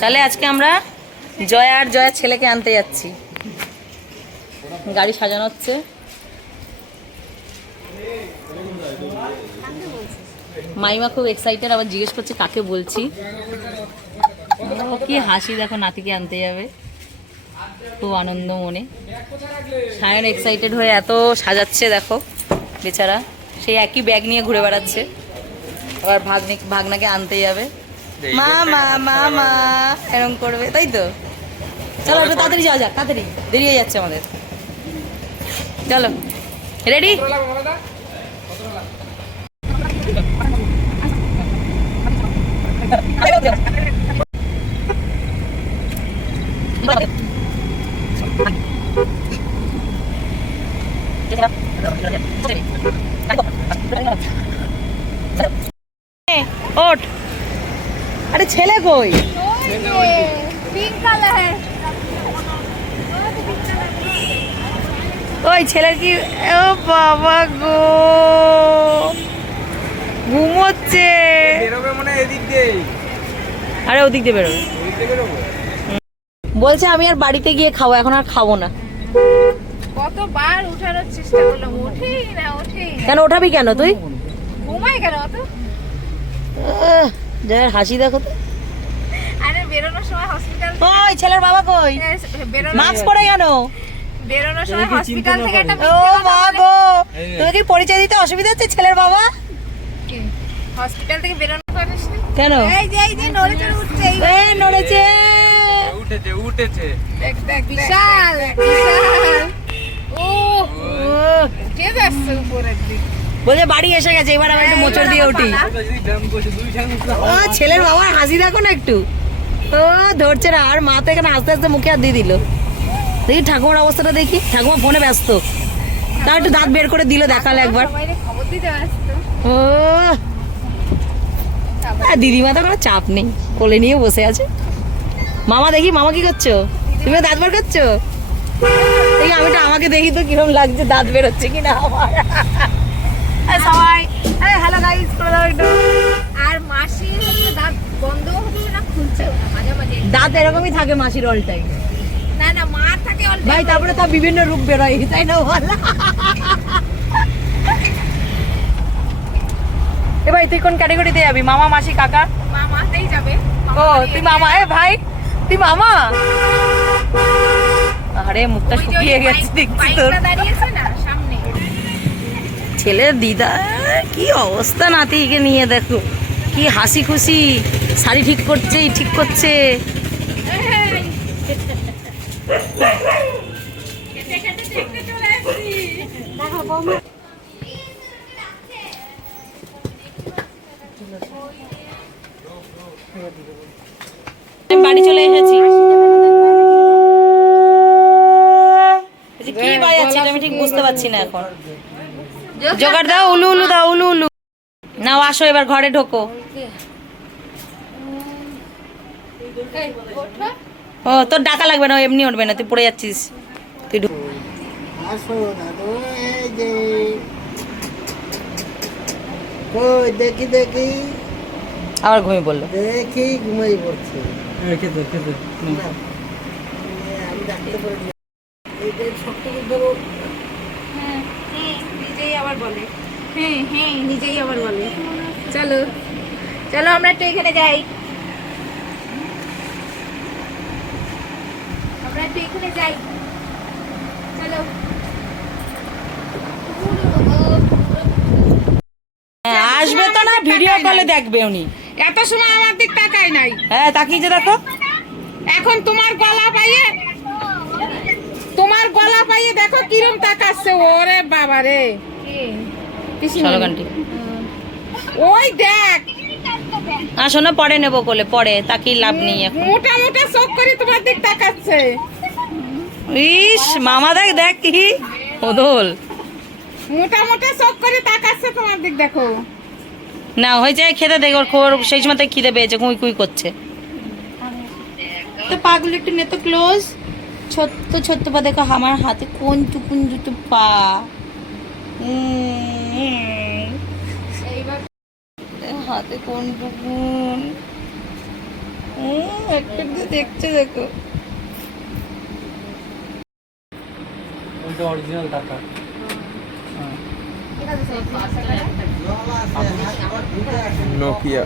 তাহলে আজকে আমরা জয়া আর জয়ার ছেলেকে আনতে যাচ্ছি। গাড়ি সাজানো হচ্ছে। মাইমা খুব এক্সাইটেড, আবার জিজ্ঞেস করছে কাকে বলছি। কি হাসি দেখো, নাতিকে আনতে যাবে, খুব আনন্দ মনে। সায়ন এক্সাইটেড হয়ে এত সাজাচ্ছে দেখো, বেচারা সেই একই ব্যাগ নিয়ে ঘুরে বেড়াচ্ছে। আবার ভাগনাকে আনতে যাবে, মা মা মা মা এরকম করবে, তাই তো। চলো একটু তাড়াতাড়ি যাওয়া যাক, তাড়াতাড়ি দেরি হয়ে যাচ্ছে আমাদের। চলো রেডি। ওঠ। আরে ছেলে কই? पिंक कलर है। ওই ছেলের কি? ও বাবা গো, ঘুমোচ্ছে। বেরোবে মনে হয় এদিক দিয়ে। আরে ওদিক দিয়ে বেরোবে বলছে। আমি আর বাড়িতে গিয়ে খাবো, এখন আর খাবো না। কতবার উঠানোর চেষ্টা করলাম, ওঠেই না ওঠেই না। কেন ওঠাবি কেন তুই? ঘুমাই কেন অত? যার হাসি দেখো তো। আরে বেরোনোর সময় হসপিটাল, ওই ছেলের বাবা কই? মাস্ক পরে কেন? বেরোনোর সময় হসপিটাল থেকে একটা ও মা গো, তুমি কি পরিচয় দিতে অসুবিধা হচ্ছে ছেলের বাবা? হসপিটাল থেকে বেরোনো পারিস না কেন? এই যে নড়েছে উঠছে, এ নড়েছে, উঠেছে উঠেছে। দেখ দেখ বিশাল বিশাল। ও উঠে যাচ্ছে উপরের দিকে। বলছে বাড়ি এসে গেছে, এবার আমি একটু মোচড় দিয়ে উঠি। ও ছেলের বাবার হাসি দেখো না একটু, ও ধরছে না। আর মা তো এখানে আস্তে আস্তে মুখে হাত দিয়ে দিল। দেখি ঠাকুমার অবস্থাটা দেখি। ঠাকুমা ফোনে ব্যস্ত, তাও একটু দাঁত বের করে দিল, দেখালে একবার। সবাইকে খবর দিতে ব্যস্ত। ও দিদিমা তো কোনো চাপ নেই, কোলে নিয়ে বসে আছে। মামা দেখি, মামা কি করছো? তুমি দাঁত বের করছো? দেখি আমি তো, আমাকে দেখি তো কিরকম লাগছে, দাঁত বের হচ্ছে কিনা আমার। সবাই হ্যালো গাইস করে দাও একটু। আর মাসি হচ্ছে দাঁত বন্ধ হচ্ছে না, খুলছে না মাঝে মাঝে। দাঁত এরকমই থাকে মাসির অল টাইম। না না মার থাকে অল ভাই তারপরে তার বিভিন্ন রূপ বেরোয়, তাই না বল? এ ভাই তুই কোন ক্যাটাগরিতে যাবি? মামা, মাসি, কাকা? মামাতেই যাবে। ও তুই মামা? এ ভাই তুই মামা? আরে মুখটা শুকিয়ে গেছে দেখছি তোর। বাইকটা দাঁড়িয়েছে না সামনে। ছেলের দিদা কি অবস্থা, নাতিকে নিয়ে দেখো কি হাসি খুশি, শাড়ি ঠিক করছে, ঠিক করছে। খেতে খেতে দেখতে চলে আসছি। দেখো বৌমা বাড়ি চলে এসেছি। কি বাজাচ্ছে আমি ঠিক বুঝতে পারছি না এখন। জোগাড় দাও, উলু উলু দাও, উলু উলু নাও। আসো এবার ঘরে ঢোকো। ও তোর ডাকা লাগবে না, এমনি উঠবে না, তুই পড়ে যাচ্ছিস। তুই ঢুক। দেখি দেখি আবার ঘুমিয়ে বললো। দেখি ঘুমাই পড়ছে। নিজেই আবার বলে। হ্যাঁ হ্যাঁ নিজেই আবার বলে। চলো চলো আমরা একটু এখানে যাই, আমরা একটু এখানে যাই। চলো আসবে তো না, ভিডিও কলে দেখবে উনি। এত সময় আমার দিক তাকাই নাই। হ্যাঁ তাকিয়ে যে দেখো। এখন তোমার গলা পাইয়ে দেখো কিরম তাকাচ্ছে। ওরে বাবা রে, সরকান্টি ওই দেখ। আসো না, পরে নেবো কোলে, পরে তাকিয়ে লাভ নেই এখন। মোটা মোটা চোখ করে তোমার দিক তাকাচ্ছে। ইস মামা দেখ, দেখ কি ওদল। মোটা মোটা চোখ করে তাকাচ্ছে তোমার দিক, দেখো। না হয়ে যায়, খেতে দেখো, ওর সেই সময় তাই খিদে পেয়েছে, কুই কুই করছে। তো পাগুলো একটু নে তো ক্লোজ। ছোট্ট ছোট্ট পা দেখো, আমার হাতে কোন টুকুন দুটো পা। হাতে কোন টুকুন। দেখছে দেখো। ওইটা অরিজিনাল টাকা। নোকিয়া।